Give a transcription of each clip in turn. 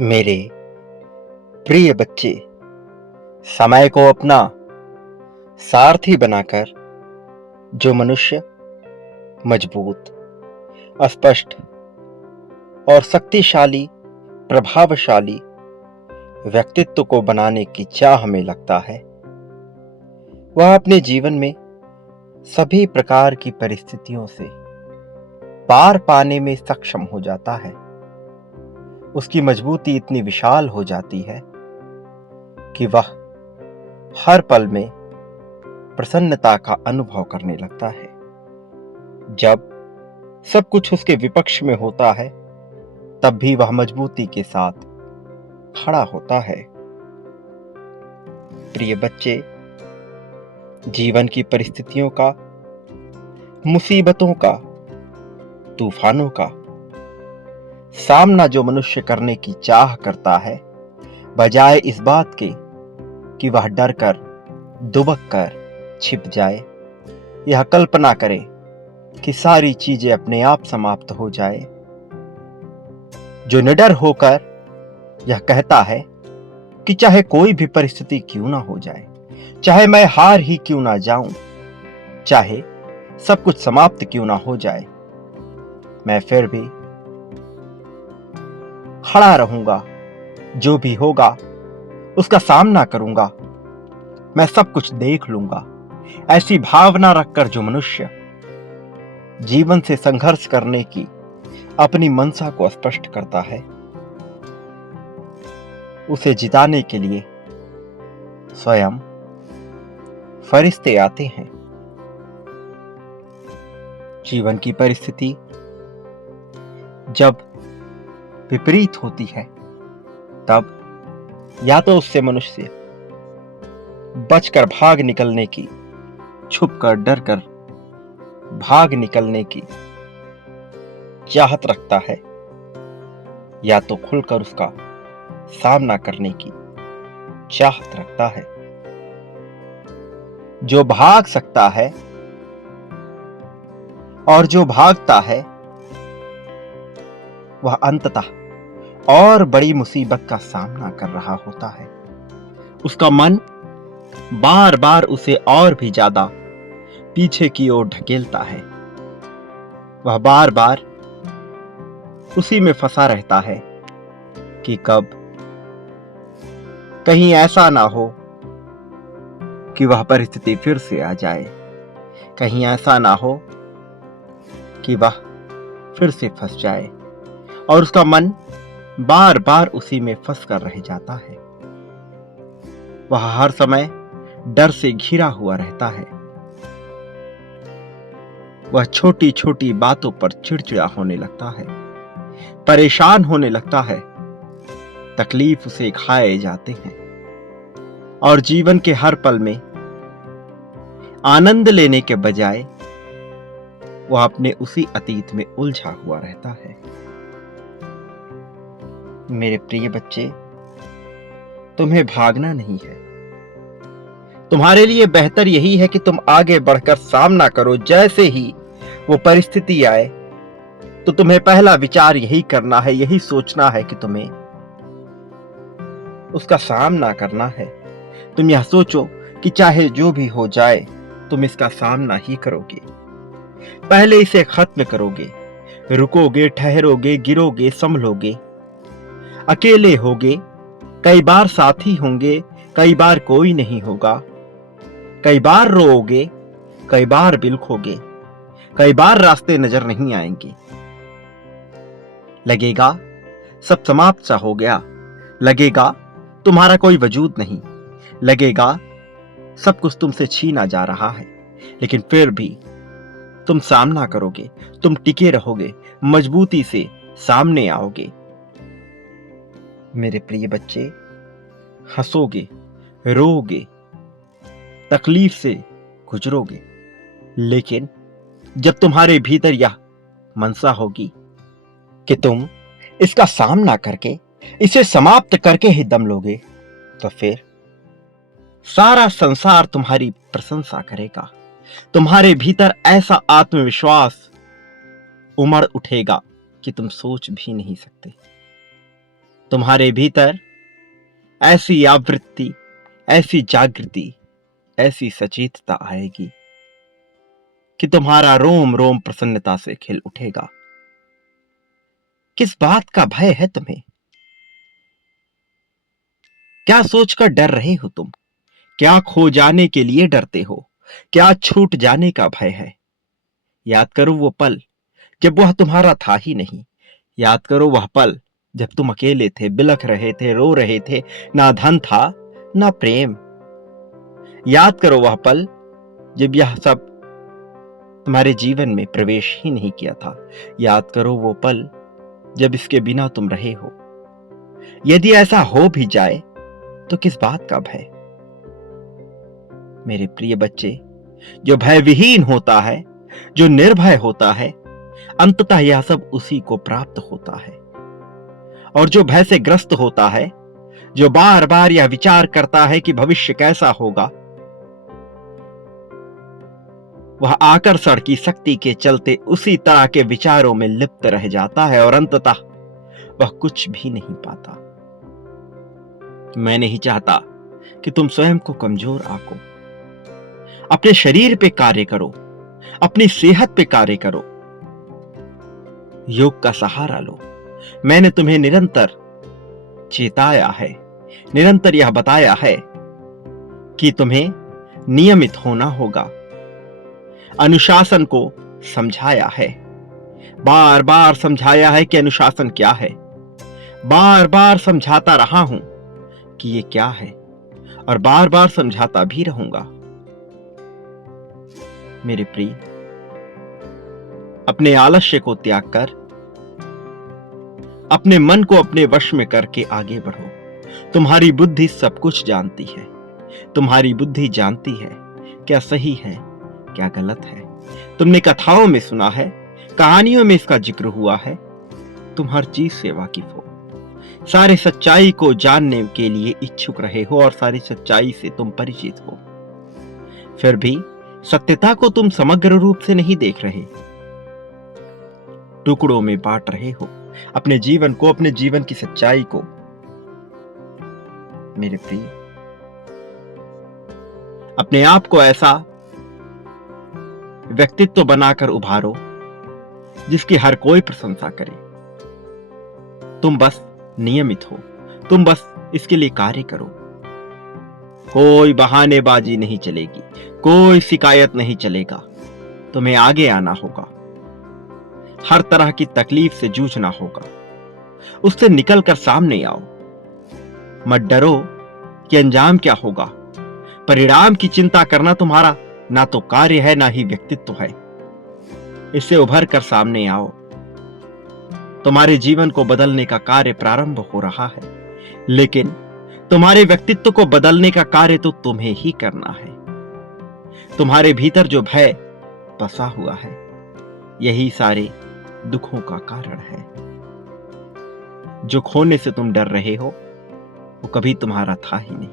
मेरे प्रिय बच्चे, समय को अपना सारथी बनाकर जो मनुष्य मजबूत, स्पष्ट और शक्तिशाली, प्रभावशाली व्यक्तित्व को बनाने की चाह में लगता है, वह अपने जीवन में सभी प्रकार की परिस्थितियों से पार पाने में सक्षम हो जाता है। उसकी मजबूती इतनी विशाल हो जाती है कि वह हर पल में प्रसन्नता का अनुभव करने लगता है। जब सब कुछ उसके विपक्ष में होता है, तब भी वह मजबूती के साथ खड़ा होता है। प्रिय बच्चे, जीवन की परिस्थितियों का, मुसीबतों का, तूफानों का सामना जो मनुष्य करने की चाह करता है, बजाय इस बात के कि वह डर कर, दुबक कर छिप जाए, यह कल्पना करे कि सारी चीजें अपने आप समाप्त हो जाए, जो निडर होकर यह कहता है कि चाहे कोई भी परिस्थिति क्यों ना हो जाए, चाहे मैं हार ही क्यों ना जाऊं, चाहे सब कुछ समाप्त क्यों ना हो जाए, मैं फिर भी खड़ा रहूंगा। जो भी होगा उसका सामना करूंगा, मैं सब कुछ देख लूंगा। ऐसी भावना रखकर जो मनुष्य जीवन से संघर्ष करने की अपनी मंशा को स्पष्ट करता है, उसे जिताने के लिए स्वयं फरिश्ते आते हैं। जीवन की परिस्थिति जब विपरीत होती है, तब या तो उससे मनुष्य बचकर भाग निकलने की, छुपकर डर कर भाग निकलने की चाहत रखता है, या तो खुलकर उसका सामना करने की चाहत रखता है। जो भाग सकता है और जो भागता है, वह अंततः और बड़ी मुसीबत का सामना कर रहा होता है। उसका मन बार बार उसे और भी ज्यादा पीछे की ओर ढकेलता है। वह बार बार उसी में फंसा रहता है कि कब कहीं ऐसा ना हो कि वह परिस्थिति फिर से आ जाए, कहीं ऐसा ना हो कि वह फिर से फंस जाए, और उसका मन बार बार उसी में फंस कर रह जाता है। वह हर समय डर से घिरा हुआ रहता है। वह छोटी छोटी बातों पर चिड़चिड़ा होने लगता है, परेशान होने लगता है, तकलीफ उसे खाए जाते हैं, और जीवन के हर पल में आनंद लेने के बजाय वह अपने उसी अतीत में उलझा हुआ रहता है। मेरे प्रिय बच्चे, तुम्हें भागना नहीं है। तुम्हारे लिए बेहतर यही है कि तुम आगे बढ़कर सामना करो। जैसे ही वो परिस्थिति आए, तो तुम्हें पहला विचार यही करना है, यही सोचना है कि तुम्हें उसका सामना करना है। तुम यह सोचो कि चाहे जो भी हो जाए, तुम इसका सामना ही करोगे। पहले इसे खत्म करोगे, रुकोगे, ठहरोगे, गिरोगे, संभलोगे, अकेले होगे, कई बार साथी होंगे, कई बार कोई नहीं होगा, कई बार रोओगे, कई बार बिलखोगे, कई बार रास्ते नजर नहीं आएंगे। लगेगा सब समाप्त सा हो गया, लगेगा तुम्हारा कोई वजूद नहीं, लगेगा सब कुछ तुमसे छीना जा रहा है, लेकिन फिर भी तुम सामना करोगे, तुम टिके रहोगे, मजबूती से सामने आओगे। मेरे प्रिय बच्चे, हंसोगे, रोओगे, तकलीफ से गुजरोगे, लेकिन जब तुम्हारे भीतर यह मनसा होगी कि तुम इसका सामना करके, इसे समाप्त करके ही दम लोगे, तो फिर सारा संसार तुम्हारी प्रशंसा करेगा। तुम्हारे भीतर ऐसा आत्मविश्वास उमड़ उठेगा कि तुम सोच भी नहीं सकते। तुम्हारे भीतर ऐसी आवृत्ति, ऐसी जागृति, ऐसी सचेतता आएगी कि तुम्हारा रोम रोम प्रसन्नता से खिल उठेगा। किस बात का भय है तुम्हें? क्या सोचकर डर रहे हो तुम? क्या खो जाने के लिए डरते हो? क्या छूट जाने का भय है? याद करो वो पल जब वह तुम्हारा था ही नहीं। याद करो वह पल जब तुम अकेले थे, बिलख रहे थे, रो रहे थे, ना धन था ना प्रेम। याद करो वह पल जब यह सब तुम्हारे जीवन में प्रवेश ही नहीं किया था। याद करो वो पल जब इसके बिना तुम रहे हो। यदि ऐसा हो भी जाए तो किस बात का भय? मेरे प्रिय बच्चे, जो भय विहीन होता है, जो निर्भय होता है, अंततः यह सब उसी को प्राप्त होता है। और जो भय से ग्रस्त होता है, जो बार बार यह विचार करता है कि भविष्य कैसा होगा, वह आकर्षण की शक्ति के चलते उसी तरह के विचारों में लिप्त रह जाता है और अंततः वह कुछ भी नहीं पाता। मैं नहीं चाहता कि तुम स्वयं को कमजोर आंको। अपने शरीर पे कार्य करो, अपनी सेहत पे कार्य करो, योग का सहारा लो। मैंने तुम्हें निरंतर चेताया है, निरंतर यह बताया है कि तुम्हें नियमित होना होगा। अनुशासन को समझाया है, बार बार समझाया है कि अनुशासन क्या है। बार बार समझाता रहा हूं कि ये क्या है और बार बार समझाता भी रहूंगा। मेरे प्रिय, अपने आलस्य को त्याग कर अपने मन को अपने वश में करके आगे बढ़ो। तुम्हारी बुद्धि सब कुछ जानती है। तुम्हारी बुद्धि जानती है क्या सही है, क्या गलत है। तुमने कथाओं में सुना है, कहानियों में इसका जिक्र हुआ है। तुम हर चीज से वाकिफ हो, सारे सच्चाई को जानने के लिए इच्छुक रहे हो और सारी सच्चाई से तुम परिचित हो। फिर भी सत्यता को तुम समग्र रूप से नहीं देख रहे, टुकड़ों में बांट रहे हो अपने जीवन को, अपने जीवन की सच्चाई को। मेरे प्रिय, अपने आप को ऐसा व्यक्तित्व बनाकर उभारो जिसकी हर कोई प्रशंसा करे। तुम बस नियमित हो, तुम बस इसके लिए कार्य करो। कोई बहानेबाजी नहीं चलेगी, कोई शिकायत नहीं चलेगा। तुम्हें आगे आना होगा, हर तरह की तकलीफ से जूझना होगा, उससे निकलकर सामने आओ। मत डरो कि अंजाम क्या होगा। परिणाम की चिंता करना तुम्हारा ना तो कार्य है, ना ही व्यक्तित्व है। इससे उभर कर सामने आओ। तुम्हारे जीवन को बदलने का कार्य प्रारंभ हो रहा है, लेकिन तुम्हारे व्यक्तित्व को बदलने का कार्य तो तुम्हें ही करना है। तुम्हारे भीतर जो भय बसा हुआ है, यही सारे दुखों का कारण है। जो खोने से तुम डर रहे हो, वो कभी तुम्हारा था ही नहीं।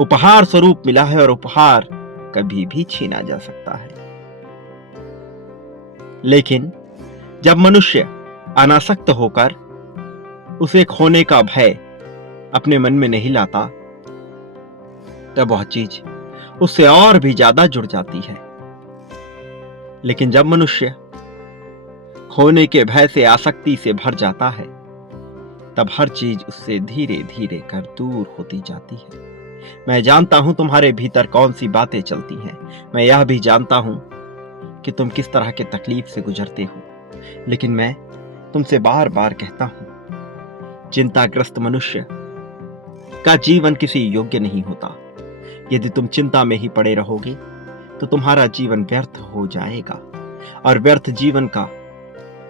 उपहार स्वरूप मिला है और उपहार कभी भी छीना जा सकता है। लेकिन जब मनुष्य अनासक्त होकर उसे खोने का भय अपने मन में नहीं लाता, तब वह चीज उससे और भी ज्यादा जुड़ जाती है। लेकिन जब मनुष्य खोने के भय से, आसक्ति से भर जाता है, तब हर चीज उससे धीरे धीरे कर दूर होती जाती है। मैं जानता हूं तुम्हारे भीतर कौन सी बातें चलती हैं। मैं यह भी जानता हूं कि तुम किस तरह के तकलीफ से गुजरते हो। लेकिन मैं तुमसे बार बार कहता हूं, चिंताग्रस्त मनुष्य का जीवन किसी योग्य नहीं होता। यदि तुम चिंता में ही पड़े रहोगे तो तुम्हारा जीवन व्यर्थ हो जाएगा, और व्यर्थ जीवन का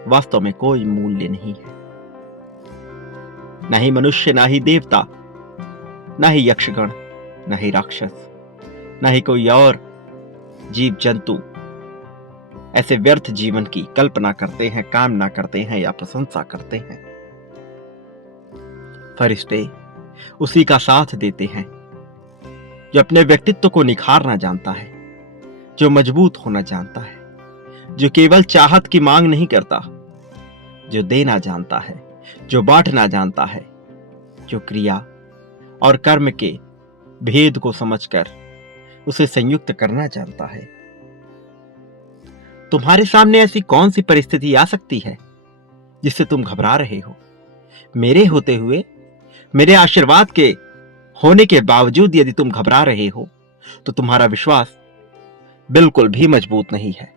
वास्तव में कोई मूल्य नहीं है। ना ही मनुष्य, ना ही देवता, ना ही यक्षगण, ना ही राक्षस, ना ही कोई और जीव जंतु ऐसे व्यर्थ जीवन की कल्पना करते हैं, कामना करते हैं या प्रशंसा करते हैं। फरिश्ते उसी का साथ देते हैं जो अपने व्यक्तित्व को निखारना जानता है, जो मजबूत होना जानता है, जो केवल चाहत की मांग नहीं करता, जो देना जानता है, जो बांटना जानता है, जो क्रिया और कर्म के भेद को समझकर उसे संयुक्त करना जानता है। तुम्हारे सामने ऐसी कौन सी परिस्थिति आ सकती है जिससे तुम घबरा रहे हो? मेरे होते हुए, मेरे आशीर्वाद के होने के बावजूद यदि तुम घबरा रहे हो तो तुम्हारा विश्वास बिल्कुल भी मजबूत नहीं है,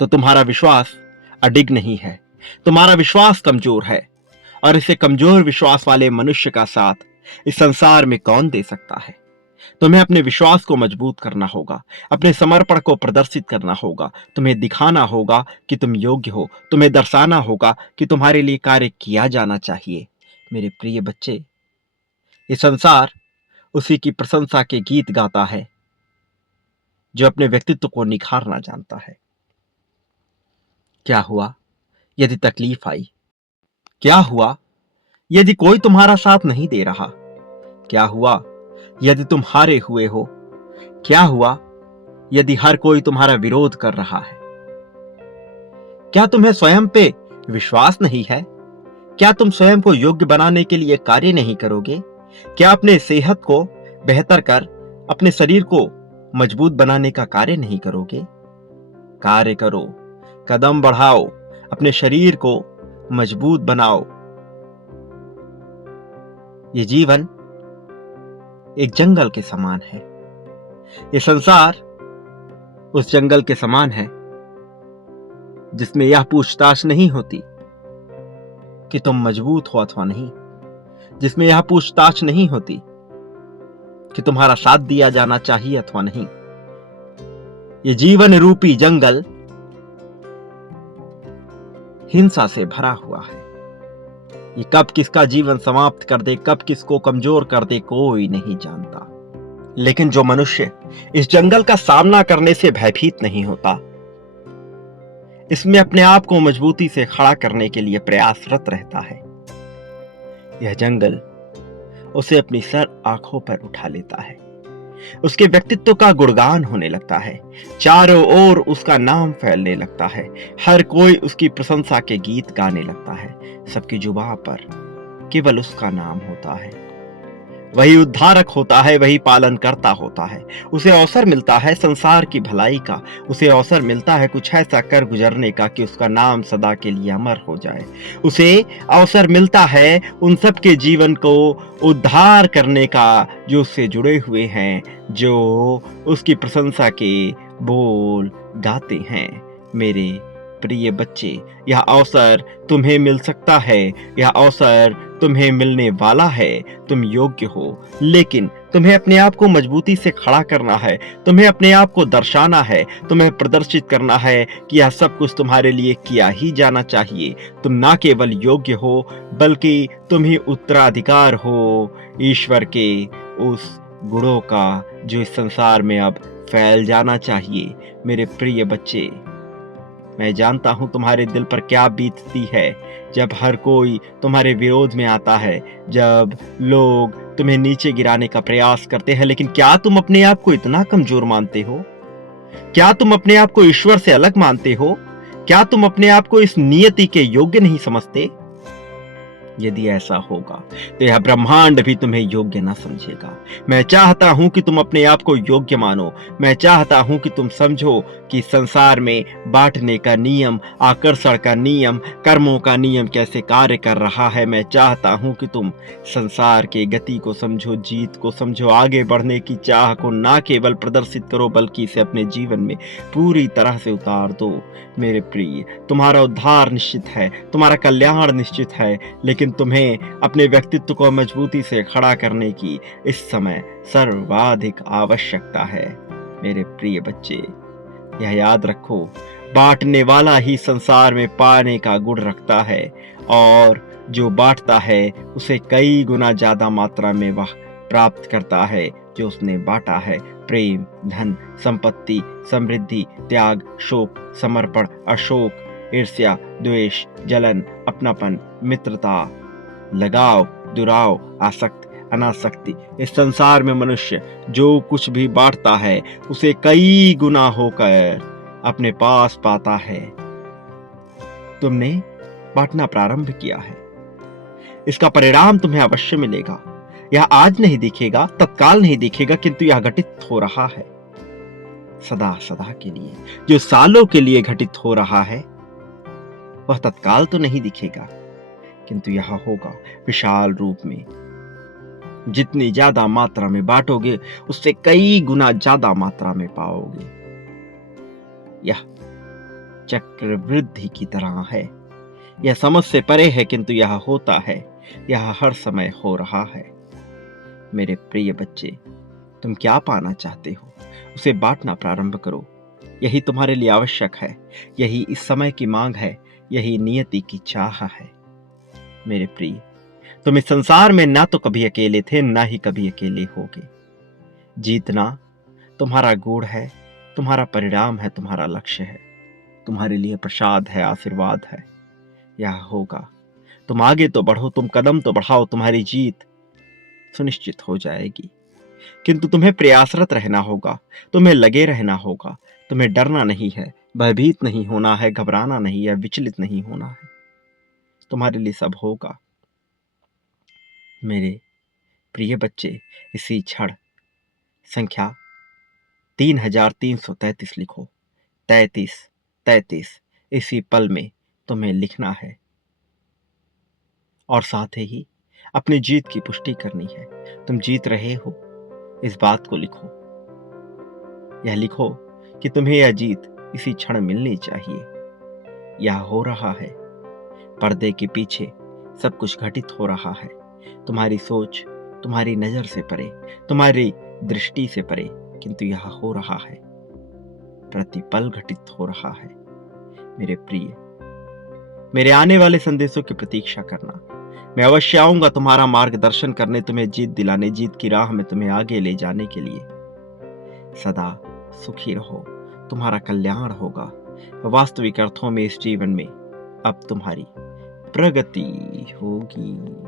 तो तुम्हारा विश्वास अडिग नहीं है, तुम्हारा विश्वास कमजोर है। और इसे कमजोर विश्वास वाले मनुष्य का साथ इस संसार में कौन दे सकता है? तुम्हें अपने विश्वास को मजबूत करना होगा, अपने समर्पण को प्रदर्शित करना होगा, तुम्हें दिखाना होगा कि तुम योग्य हो, तुम्हें दर्शाना होगा कि तुम्हारे लिए कार्य किया जाना चाहिए। मेरे प्रिय बच्चे, ये संसार उसी की प्रशंसा के गीत गाता है जो अपने व्यक्तित्व को निखारना जानता है। क्या हुआ यदि तकलीफ आई? क्या हुआ यदि कोई तुम्हारा साथ नहीं दे रहा? क्या हुआ यदि तुम हारे हुए हो? क्या हुआ यदि हर कोई तुम्हारा विरोध कर रहा है? क्या तुम्हें स्वयं पे विश्वास नहीं है? क्या तुम स्वयं को योग्य बनाने के लिए कार्य नहीं करोगे? क्या अपने सेहत को बेहतर कर अपने शरीर को मजबूत बनाने का कार्य नहीं करोगे? कार्य करो, कदम बढ़ाओ, अपने शरीर को मजबूत बनाओ। ये जीवन एक जंगल के समान है, ये संसार उस जंगल के समान है जिसमें यह पूछताछ नहीं होती कि तुम मजबूत हो अथवा नहीं, जिसमें यह पूछताछ नहीं होती कि तुम्हारा साथ दिया जाना चाहिए अथवा नहीं। ये जीवन रूपी जंगल हिंसा से भरा हुआ है। ये कब किसका जीवन समाप्त कर दे, कब किसको कमजोर कर दे, कोई नहीं जानता। लेकिन जो मनुष्य इस जंगल का सामना करने से भयभीत नहीं होता, इसमें अपने आप को मजबूती से खड़ा करने के लिए प्रयासरत रहता है, यह जंगल उसे अपनी सर आंखों पर उठा लेता है। उसके व्यक्तित्व का गुणगान होने लगता है, चारों ओर उसका नाम फैलने लगता है, हर कोई उसकी प्रशंसा के गीत गाने लगता है। सबकी जुबान पर केवल उसका नाम होता है। वही उद्धारक होता है, वही पालन करता होता है। उसे अवसर मिलता है संसार की भलाई का, उसे अवसर मिलता है कुछ ऐसा कर गुजरने का कि उसका नाम सदा के लिए अमर हो जाए। उसे अवसर मिलता है उन सब के जीवन को उद्धार करने का जो उससे जुड़े हुए हैं, जो उसकी प्रशंसा के बोल गाते हैं। मेरे प्रिय बच्चे, यह अवसर तुम्हें मिल सकता है, यह अवसर तुम्हें मिलने वाला है। तुम योग्य हो, लेकिन तुम्हें अपने आप को मजबूती से खड़ा करना है, तुम्हें अपने आप को दर्शाना है, तुम्हें प्रदर्शित करना है कि यह सब कुछ तुम्हारे लिए किया ही जाना चाहिए। तुम ना केवल योग्य हो, बल्कि तुम ही उत्तराधिकार हो ईश्वर के उस गुणों का जो इस संसार में अब फैल जाना चाहिए। मेरे प्रिय बच्चे, मैं जानता हूं तुम्हारे दिल पर क्या बीतती है जब हर कोई तुम्हारे विरोध में आता है, जब लोग तुम्हें नीचे गिराने का प्रयास करते हैं। लेकिन क्या तुम अपने आप को इतना कमजोर मानते हो? क्या तुम अपने आप को ईश्वर से अलग मानते हो? क्या तुम अपने आप को इस नियति के योग्य नहीं समझते? यदि ऐसा होगा तो यह ब्रह्मांड भी तुम्हें योग्य ना समझेगा। मैं चाहता हूं कि तुम अपने आप को योग्य मानो। मैं चाहता हूं कि तुम समझो कि संसार में बांटने का नियम, आकर्षण का नियम, कर्मों का नियम कैसे कार्य कर रहा है। मैं चाहता हूं कि तुम संसार के गति को समझो, जीत को समझो, आगे बढ़ने की चाह को ना केवल प्रदर्शित करो बल्कि इसे अपने जीवन में पूरी तरह से उतार दो। मेरे प्रिय, तुम्हारा उद्धार निश्चित है, तुम्हारा कल्याण निश्चित है, लेकिन तुम्हें अपने व्यक्तित्व को मजबूती से खड़ा करने की इस समय सर्वाधिक आवश्यकता है। मेरे प्रिय बच्चे, यह याद रखो, बांटने वाला ही संसार में पाने का गुण रखता है, और जो बांटता है उसे कई गुना ज्यादा मात्रा में वह प्राप्त करता है जो उसने बांटा है। प्रेम, धन, संपत्ति, समृद्धि, त्याग, शोक, समर्पण, अशोक, ईर्ष्या, द्वेष, जलन, अपनापन, मित्रता, लगाव, दुराव, आसक्ति, अनासक्ति, इस संसार में मनुष्य जो कुछ भी बांटता है उसे कई गुना होकर अपने पास पाता है। तुमने बांटना प्रारंभ किया है, इसका परिणाम तुम्हें अवश्य मिलेगा। यह आज नहीं दिखेगा, तत्काल नहीं दिखेगा, किंतु यह घटित हो रहा है सदा सदा के लिए। जो सालों के लिए घटित हो रहा है वह तत्काल तो नहीं दिखेगा, किंतु यह होगा विशाल रूप में। जितनी ज्यादा मात्रा में बांटोगे उससे कई गुना ज्यादा मात्रा में पाओगे। यह चक्रवृद्धि की तरह है। यह समझ से परे है, किंतु यह होता है, यह हर समय हो रहा है। मेरे प्रिय बच्चे, तुम क्या पाना चाहते हो उसे बांटना प्रारंभ करो। यही तुम्हारे लिए आवश्यक है, यही इस समय की मांग है, यही नियति की चाह है। मेरे प्रिय, तुम इस संसार में ना तो कभी अकेले थे, ना ही कभी अकेले होगे। जीतना तुम्हारा गुण है, तुम्हारा परिणाम है, तुम्हारा लक्ष्य है, तुम्हारे लिए प्रसाद है, आशीर्वाद है। यह होगा। तुम आगे तो बढ़ो, तुम कदम तो बढ़ाओ, तुम्हारी जीत सुनिश्चित हो जाएगी। किंतु तुम्हें प्रयासरत रहना होगा, तुम्हें लगे रहना होगा। तुम्हें डरना नहीं है, भयभीत नहीं होना है, घबराना नहीं है, विचलित नहीं होना है। तुम्हारे लिए सब होगा। मेरे प्रिय बच्चे, इसी क्षण संख्या 3333 लिखो। 33 33 इसी पल में तुम्हें लिखना है और साथ ही अपनी जीत की पुष्टि करनी है। तुम जीत रहे हो, इस बात को लिखो। यह लिखो कि तुम्हें यह जीत इसी क्षण मिलनी चाहिए। यह हो रहा है, पर्दे के पीछे सब कुछ घटित हो रहा है। तुम्हारी सोच, तुम्हारी नजर से परे, तुम्हारी दृष्टि से परे, किंतु यह हो रहा है, प्रतिपल घटित हो रहा है। मेरे प्रिय, मेरे आने वाले संदेशों की प्रतीक्षा करना। मैं अवश्य आऊंगा तुम्हारा मार्गदर्शन करने, तुम्हें जीत दिलाने, जीत की राह में तुम्हें आगे ले जाने के लिए। सदा सुखी रहो, तुम्हारा कल्याण होगा। वास्तविक अर्थों में इस जीवन में अब तुम्हारी प्रगति होगी।